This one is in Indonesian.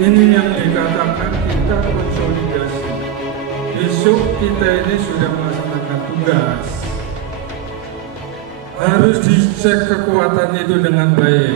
Ini yang dikatakan kita konsolidasi. Besok kita ini sudah melaksanakan tugas. Harus dicek kekuatan itu dengan baik.